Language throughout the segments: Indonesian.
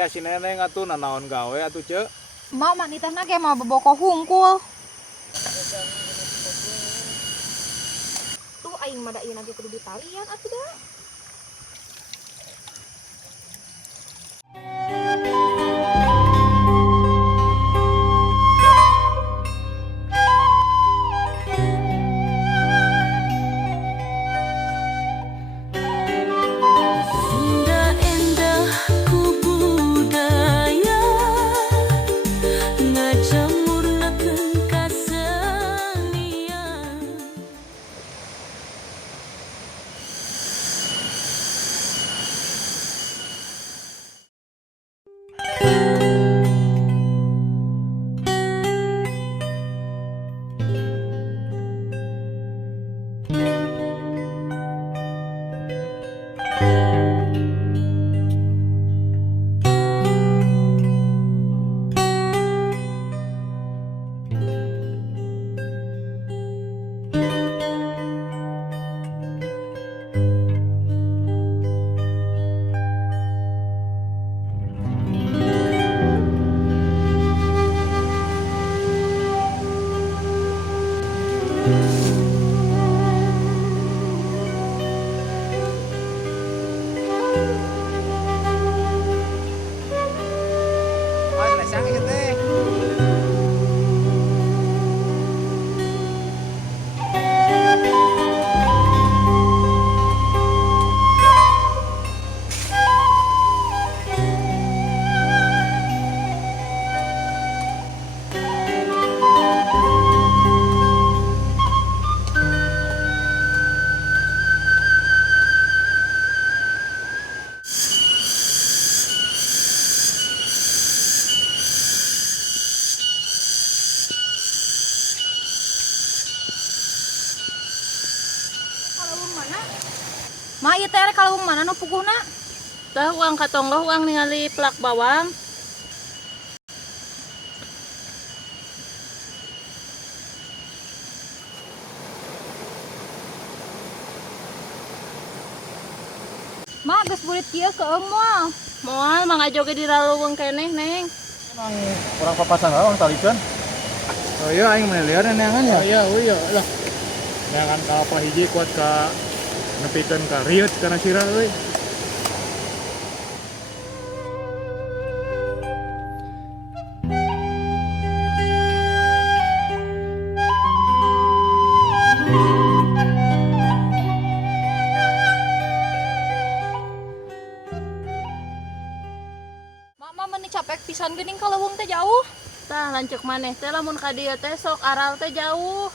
aya si Neneng atuh nanaon gawe atuh Ceu. Mak manitahna ge mah boboko hungkul. Tuh aing mah da ieu ge kudu ditalian atuh da. Mak ieu teh rek kalung mana nu puguhna? Tah uang katonggoh uang ningali pelak bawang. Mak geus burit kieu keung moal. Moal mangga joge di laleuweung keneh, Neng. Emang kurang papasan orang talikeun. Oh iya aing melihat neneangan ya. Oh iya lah. Neangan ka apa hiji kuat ka nepikeun ka riut kana sira euy. Mak meni capek pisan geuning ka leuweung teh jauh. Tah lanceuk maneh teh lamun ka dieu teh sok aral teh jauh.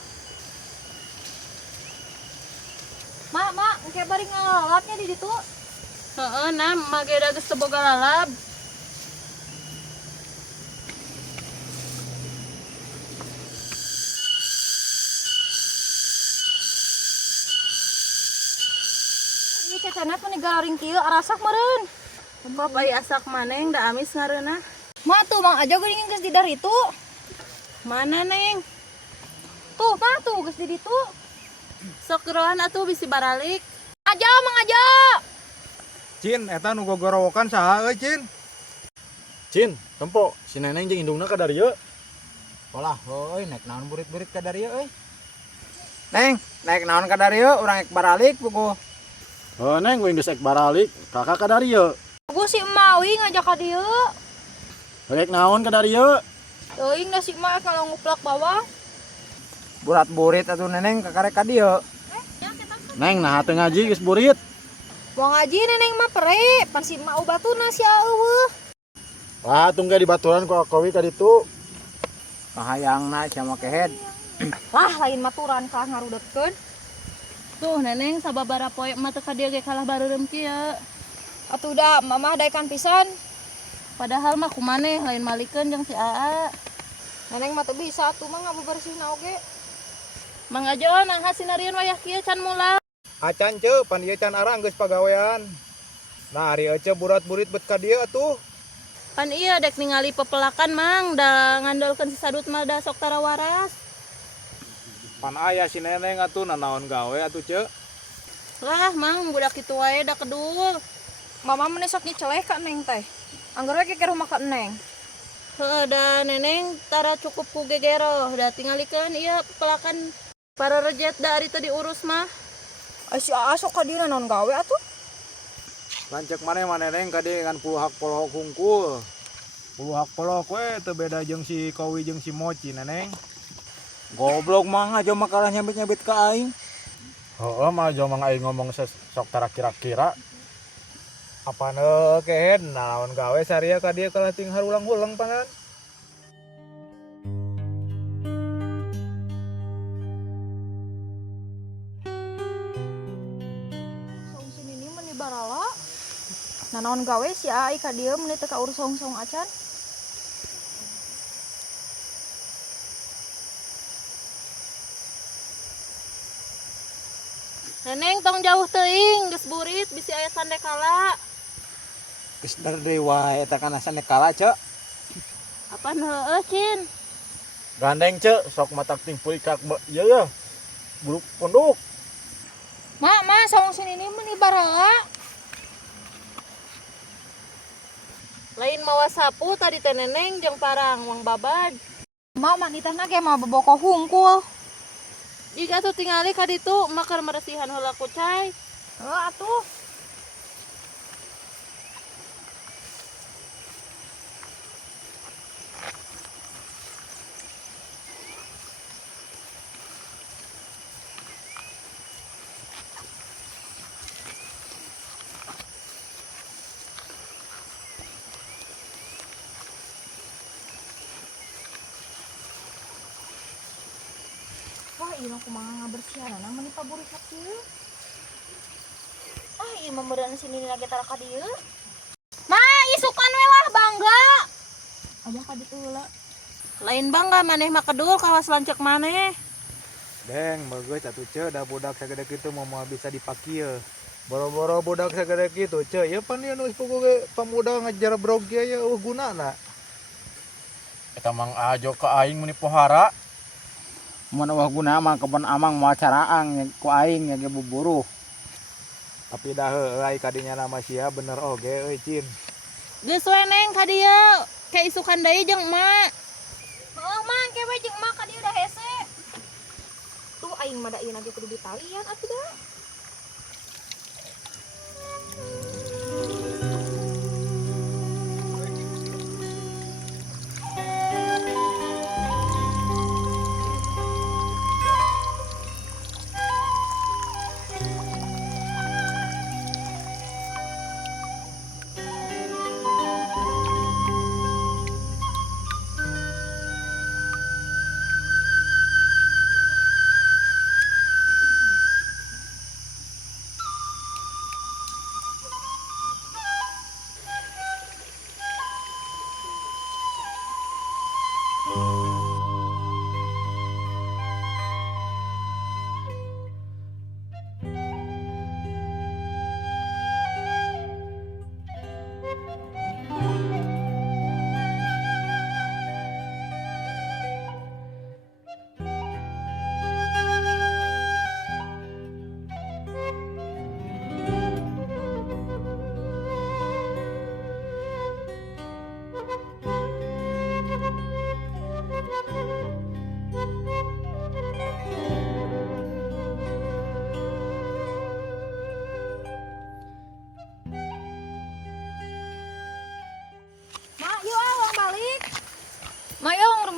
Mak, engke bari ngalalapnya di ditu. Heeh, nah mage da geus teu boga lalab. Ieu cecenet meni gararing kieu arasak meureun. Kop aya asak maneng da amis ngareuna. Mak tuh Mang Ajo geuning geus di daritu. Mana, Neng? Tuh, Mak tuh geus di ditu. Sok gerohan atuh bisi baralik. Ajo, Mang Ajo. Cin eta nu gogorowokan saha euy Cin? Cin, tempo si Neneng jeung indungna ka dari yeu. Polah heuy naik naon burit-burit ka dari euy. Neng, naik naon ka dari yeu urang ek baralik puguh. Heuh Neng we geus ek baralik, kakak ka dari yeu. Gue si Mawi ngajak ka dieu. Rek naon ka dari yeu? Teuing da si Mak kalau nguplak bawang. Burat burit atuh Neneng kakarek ka dieu. Neng nah teu ngaji geus burit. Wong ngaji neneng mah pere, pan si Mak ubatuna sia eueuh. Lah tunggu di baturan ku akowi ka ditu. Kahayangna sia make head. Lah lain maturan ka ngarudetkeun. Tuh, Neneng sababaraha poe mah teu ka dieu ge kalah bareureum kieu. Atuh da mamah daekan pisan. Padahal mah kumaneh lain malikeun jeung si Aa. Neneng mah teu bisa atuh mah ngabebersihna oge. Mang Ajo nang hasinarieun wayah kieu can mulang. Acan Ceu pan ieu can arang geus pagawean. Nah ari ece burat-burit bet ka dieu atuh. Pan iya dek ningali pepelakan Mang da ngandolkeun si Sadut mah da sok tara waras. Pan aya si Neneng atuh nanaon gawe atuh Ceu. Lah Mang budak kitu wae da kedul. Mama meni sok nyeceleh ka Neng teh. Anggar we ke rumah ka Neng. Heeh, da neneng tara cukup ku gegero, da tingalikeun ieu pelakan para rejet da ari teu diurus mah. Si asok ka dina naon gawe atuh? Lancek mana Neng kade kan puluhak polohok hungkul. Puluhak polohok we teu beda jeung si Kowi jeung si Moci Neng. Goblok mah aja makalah nyabit-nyabit ka aing. Heeh mah aja mang aing ngomong sok tara kira-kira. Apana kehen naon gawe saria ka dieu kalah ting harulang-ulang panan. Saung sini ini meni barala. Nah naon gawe si ai ka dieu meni teu ka urus saung-saung acan. Neneng tong jauh teuing, geus burit bisi aya sandekala. Geus deui wae eta kana sandekala, Cek. Apaan heueuh, Cin? Gandeng cek sok matak ting pulikak ieu ya. Buruk pondok. Ma saung sini ini meni barala. Lain mawa sapu tadi teh neneng jeung parang wang babad. Ma manitana ge mah boboko hungkul. Jika tuh tingali ka ditu makar meresihan heula ku cai. Atuh. Wah, ieu mah kumaha ngabersihanana meni paburi sakieu. Ieu mah meureun sini lagi tara ka dieu. Ma, isukan we lah bangga. Aya ka ditu heula. Lain bangga maneh mah kedul kawas lancek maneh. Deng, bagus atuh cek da budak sagede kitu mau bisa dipakieu. Boro-boro budak sagede kitu cek, ya pan ieu nu pokoke pamuda ngajar brog ya gunana. Eta mang ajo ka aing meni pohara. Mun wah guna mah kebon amang moal caraang ku aing nya ge buburu. Tapi dah heueuh ai kadinya nama sia bener oge euy Cin. Geus we neng ka dieu, ke isukan deui jeung emak. Heeh, mang kewe jeung emak ka dieu da hese. Tuh aing mah da ieu lagi kudu ditalian atuh da.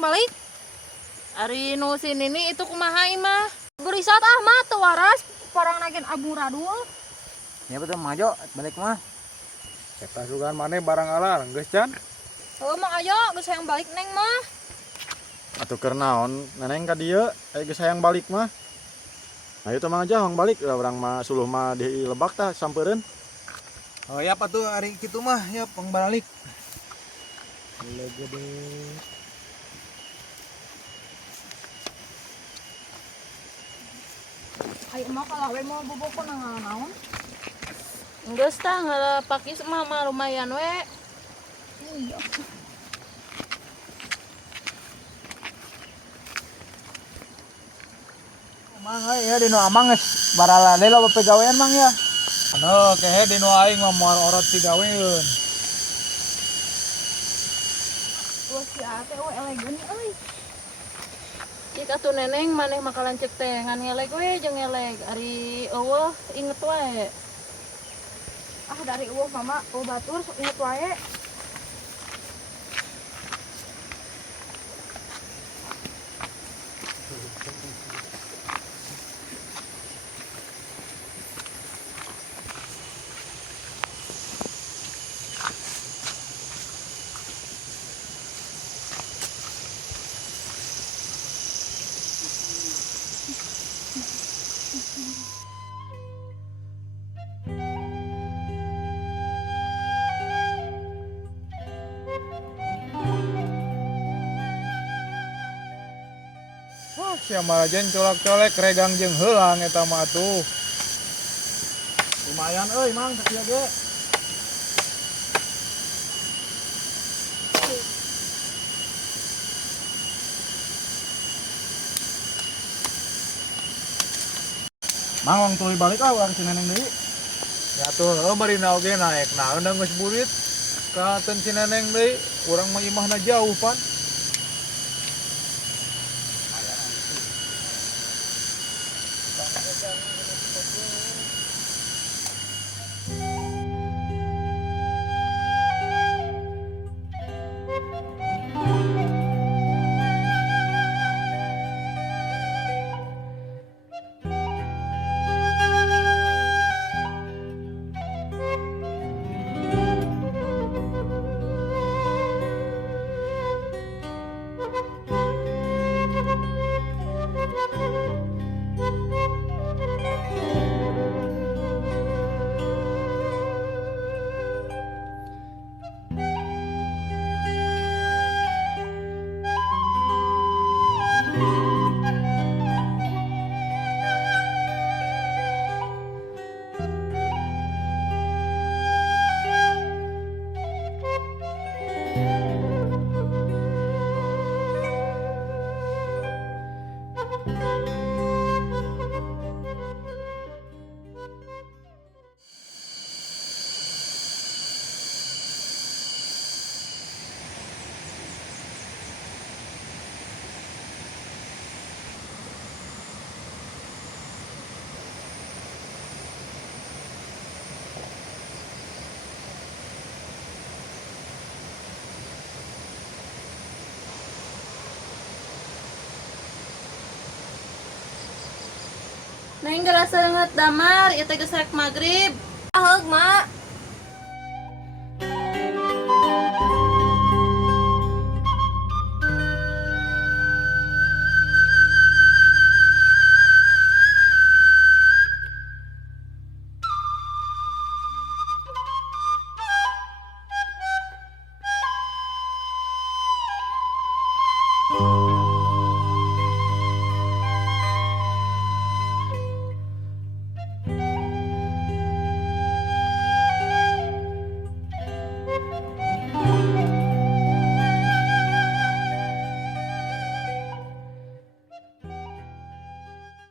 balik. Ari nu sinini itu kumaha imah? Gerisat ah mah teu waras parang nagen abu radul. Ya betul majo balik mah. Eta sugan maneh barang alar geus can. Heuh mang ayo geus hayang balik neng mah. Atuh keur naon neneng ka dieu geus hayang balik mah. Nah itu mah aja hayang balik urang mah suluh mah di Lebak tah sampeureun. Oh ya atuh ari kitu mah ya pang balik. Gila gede. Ayo mah kalau we mau boboko naon. Geus tah ngalapakis mah lumayan we. Iya. Mang ya dino amang geus barala lo pegawean mang ya. Anu kehe dino aing mah moal orot pigaweun. Wah si ate elegan euy. Jika tuh neneng maneh makalan cek teh ngan ngeleg we jeung ngeleg ari eueuh inget wae. Ah dari eueuh mama, batur sok inget wae. Wah, sia marajen colak-colek regang jeung heulang eta mah atuh. Lumayan euy mang sakieu ge. Mang wong tuluy balik urang si Neneng deui. Ya tuh marina oge naek naon geus burit ka ten si Neneng deui urang mah imahna jauh pan. Neng gerasa banget damar, ieu teh geus rek magrib. Heug mak.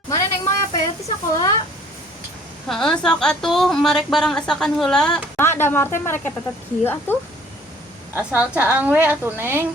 Mana neng mah apa ya ti sakola? Heeh, sok atuh marek barang asakan heula. Mak damar teh mereka tetep kieu atuh. Asal caang we atuh Neng.